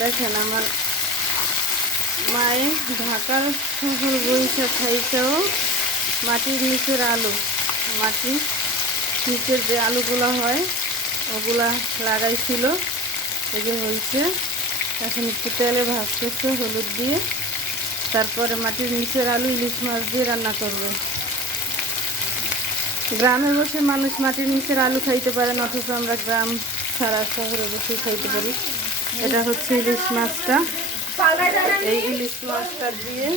দেখেন আমার মায়ে ঢাকার শহর বইসা খাইতেও মাটির নিচের আলু, মাটির নিচের যে আলুগুলো হয় ওগুলা লাগাইছিল, এই যে হয়েছে। এখন একটু তেলে ভাজতেছে হলুদ দিয়ে, তারপরে মাটির নিচের আলু ইলিশ মাছ দিয়ে রান্না করবে। গ্রামে বসে মানুষ মাটির নিচের আলু খাইতে পারে না, অথচ আমরা গ্রাম ছাড়া শহরে বসে খাইতে পারি। এটা হচ্ছে ইলিশ মাছটা। এই ইলিশ মাছটা দিয়ে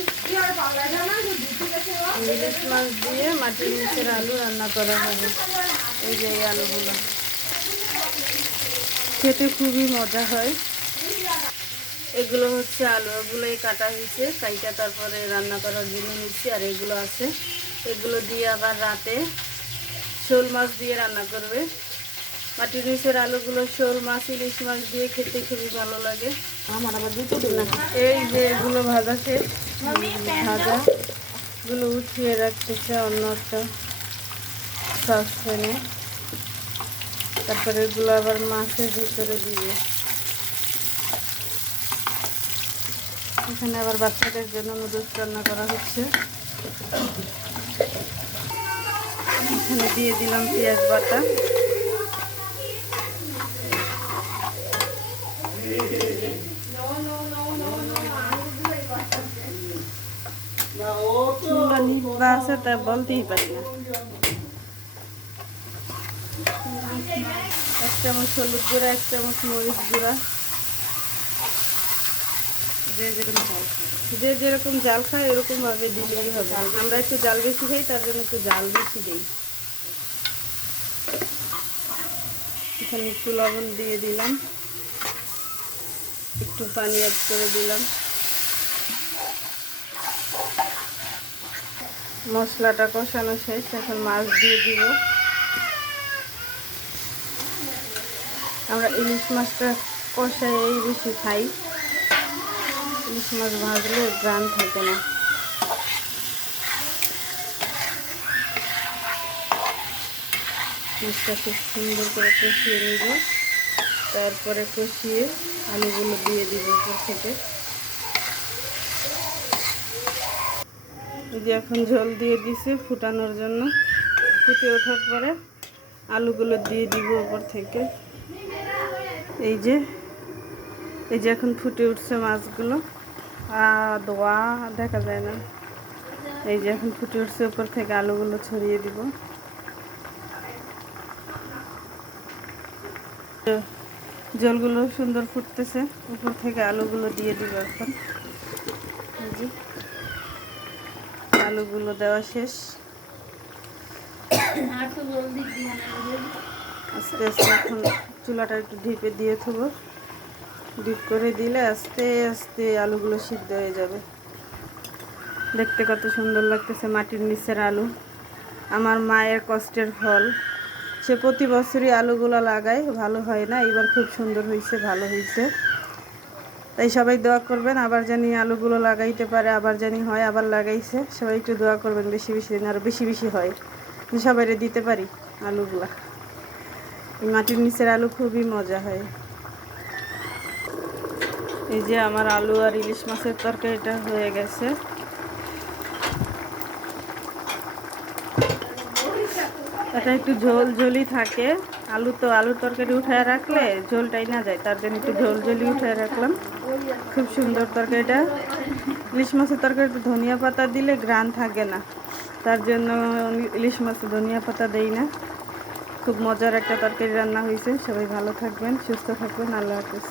ইলিশ মাছ দিয়ে মাটির নিচের আলু রান্না করা হবে। এই যে এই আলুগুলো খেতে খুবই মজা হয়। এগুলো হচ্ছে আলু, এগুলোই কাটা হয়েছে, কাইটা তারপরে রান্না করার জন্য নিচ্ছি। আর এগুলো আছে, এগুলো দিয়ে আবার রাতে শোল মাছ দিয়ে রান্না করবে। মাটির নিচের আলুগুলো শোল মাছ, ইলিশ মাছ দিয়ে খেতে খুবই ভালো লাগে। আমার আবার দুটো দিন না। এই যে এগুলো ভাজা শেষ, ভাজাগুলো উঠিয়ে রাখতেছে অন্য একটা সসপ্যানে। তারপরে এগুলো আবার মাছের ভিতরে দিয়ে, এখানে আবার বাচ্চাদের জন্য নুডলস রান্না করা হচ্ছে। এখানে দিয়ে দিলাম পেঁয়াজ বাটা, চুলা নিভা আছে তা বলতেই পারি না। 1 চামচ হলুদ গুঁড়া, 1 চামচ মরিচ গুঁড়া, যে যেরকম জাল খায় এরকম ভাবে দিলেই হবে। আমরা একটু জাল বেশি খাই, তার জন্য একটু জাল বেশি দিই। এখানে একটু লবণ দিয়ে দিলাম, একটু পানি অ্যাড করে দিলাম। মশলাটা কষানো শেষ, এখন মাছ দিয়ে দিব। আমরা ইলিশ মাছটা কষাই বেশি খাই, ইলিশ মাছ ভাজলে গ্রান থাকে না। মাছটা খুব সুন্দর করে কষিয়ে নিব, তারপরে কষিয়ে আলুগুলো দিয়ে দিব উপর থেকে। এই যে এখন ঝোল দিয়ে দিছে ফুটানোর জন্য, ফুটে ওঠার পরে আলুগুলো দিয়ে দিব উপর থেকে। এই যে এখন ফুটে উঠছে মাছগুলো, দোয়া দেখা যায় না। এই যে এখন ফুটে উঠছে, উপর থেকে আলুগুলো ছড়িয়ে দিব। জলগুলো সুন্দর ফুটতেছে, উপর থেকে আলুগুলো দিয়ে দিব এখন। এই যে আলুগুলো দেওয়া শেষ। আস্তে আস্তে এখন চুলাটা একটু ঢিপে দিয়ে থবো, ডিপ করে দিলে আস্তে আস্তে আলুগুলো সিদ্ধ হয়ে যাবে। দেখতে কত সুন্দর লাগতেছে মাটির নিচের আলু, আমার মায়ের কষ্টের ফল। সে প্রতি বছরই আলুগুলো লাগায়, ভালো হয় না, এবার খুব সুন্দর হয়েছে, ভালো হয়েছে। তাই সবাই দোয়া করবেন, আবার জানি আলুগুলো লাগাইতে পারে, আবার জানি হয়, আবার লাগাইছে। সবাই একটু দোয়া করবেন, বেশি বেশি দিন আরও বেশি বেশি হয়, সবাইরে দিতে পারি আলুগুলা। মাটির নিচের আলু খুবই মজা হয়। এই যে আমার আলু আর ইলিশ মাছের তরকারিটা হয়ে গেছে। এটা একটু ঝোল ঝোলই থাকে, আলুর তরকারি উঠায় রাখলে ঝোলটাই না যায়, তার জন্য একটু ঝোল ঝোলই উঠায় রাখলাম। খুব সুন্দর তরকারিটা। ইলিশ মাছের তরকারিতে ধনিয়া পাতা দিলে ঘ্রাণ থাকে না, তার জন্য ইলিশ মাছে ধনিয়া পাতা দেই না। খুব মজার একটা তরকারি রান্না হয়েছে। সবাই ভালো থাকবেন, সুস্থ থাকবেন। আল্লাহ হাফেজ।